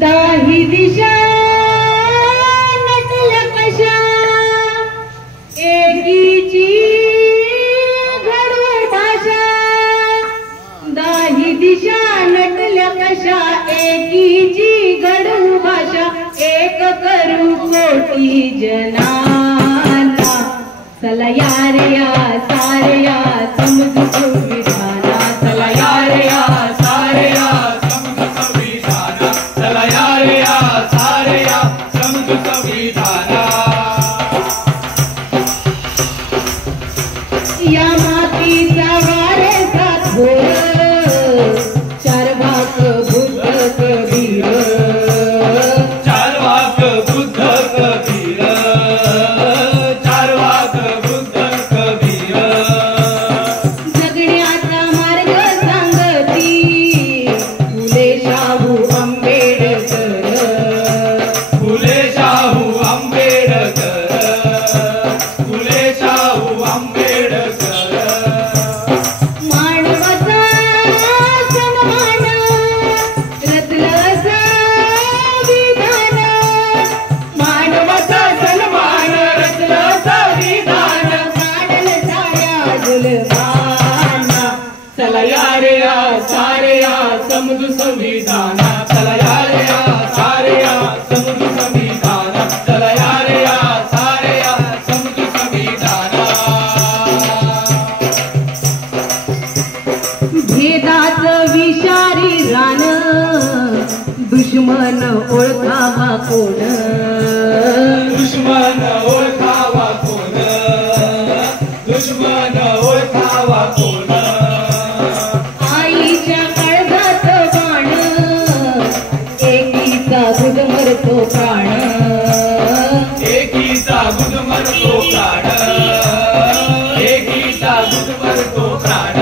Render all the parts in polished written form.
दाही दिशा नटल्या कशा एकीची घडू भाषा. दाही दिशा नटल्या कशा एकीची घडू भाषा. एक करू कोटी जनाना. चला या रे या सारे या समजू संविधाना. चला या रे या सारे या समजू संविधाना. चला या रे या सारे या समजू संविधाना. या मातीचा वारेसा थोर चार वाक बुद्ध कबीर. चार वाक बुद्ध कबीर. चार वाक बुद्ध कबीर. जगण्याचा मार्ग सांगती फुले शाहू आंबेडकर. फुले शाहू आंबेडकर. फुले शाहू आंबेडकर. मानवाचा सन्मान रचलं संविधान. मानवाचा सन्मान रचलं संविधान. काढलं साऱ्या जुलमाना. चला या रे या सारे या समजू संविधाना. चला या रे या सारे या समजू संविधाना. चला या रे या सारे या समजू संविधाना. भेदाच विषारी रान दुश्मन ओळखावा कोण. दुश्मन ओळखावा कोण. दुश्मन ओळखावा कोण. आईच्या काळजात बाण एकीचा गुद मरतो प्राण. एकीचा गुद मरतो प्राण. एकीचा गुद मरतो प्राण.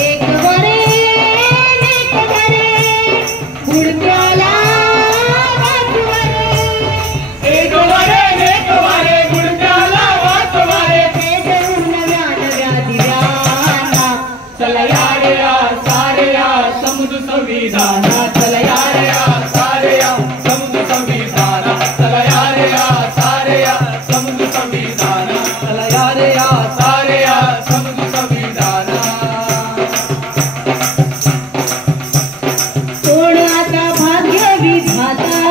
एक वरे नेक वरे गुडक्याला वाचवरे. एक वरे नेक वरे गुडक्याला वाचवरे. पेटवून नव्या नव्या दिव्याना. चला या रे या सारे या समजू संविधाना. चला या रे या सारे या समजू संविधाना. चला या रे या सारे या समजू संविधाना. चला या रे या सारे या समजू संविधाना. कोण आता भाग्य विधाता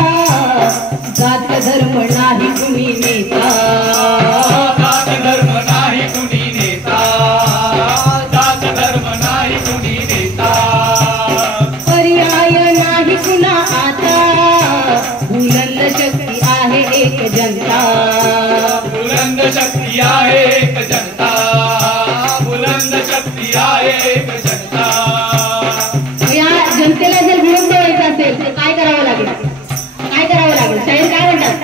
जात धर्म नाही कुणी नेता. जात धर्म नाही कुणी नेता. जात धर्म नाही कुणी नेता. पर्याय नाही कुणा आता बुलंद शक्ती आहे एक जनता. बुलंद शक्ती आहे एक जनता. बुलंद शक्ती आहे एक जनता. या जनतेला जर बुलंद व्हायचं असेल तर काय करावं लागेल. काय करावं लागेल. शाहीर काय म्हणतात.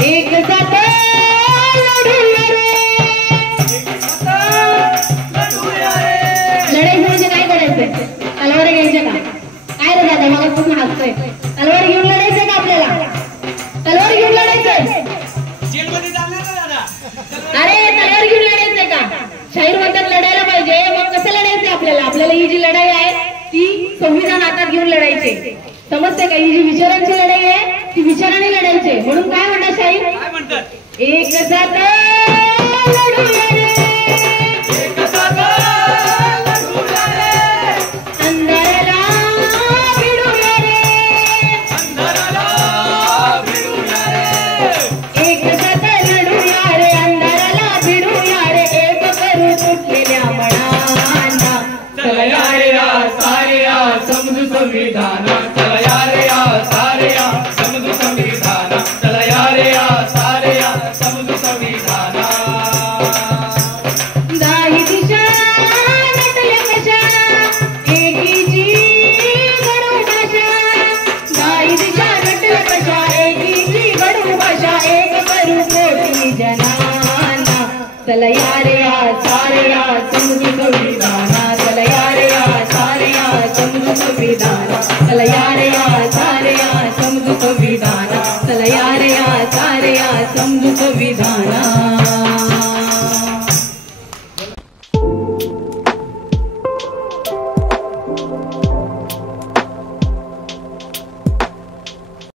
एक साथ लढूया रे. लढाई म्हणजे काय करायचंय. तलवार घ्यायच्या का. काय रे दादा मला पूर्ण हसतोय. तलवार घेऊन लढायचंय का आपल्याला. तलवार घेऊन लढायचंय. अरे तलवार घेऊन लढायचंय का. शाहीर म्हणतात लढायला पाहिजे. मग कसं लढायचंय आपल्याला. आपल्याला ही जी लढाई आहे ती संविधान हातात घेऊन लढायची. समजते का. ही जी विचारांची लढाई आहे ती विचाराने लढायची. म्हणून काय म्हणतात शाहीर. एक साथ लढूया रे. एक साथ लढूया रे. अंधाराला भिडूया रे. अंधाराला भिडूया रे. एक साथ लढूया रे. अंधाराला भिडूया रे. एक करू तुटलेल्या मनाना. चला या रे या सारे या समजू संविधाना. चला या रे या सारे या समजू संविधाना. चला या रे या सारे या समजू संविधाना. दाही दिशा नटल्या कशा एकीची घडू भाषा. दाही दिशा नटल्या कशा एकीची घडू भाषा. एक करू कोटी जनाना. चला या रे या सारे या समजू संविधाना. चला या रे या सारे या समजू संविधाना. चला या रे या सारे या समजू संविधाना. चला या रे या सारे या समजू संविधाना.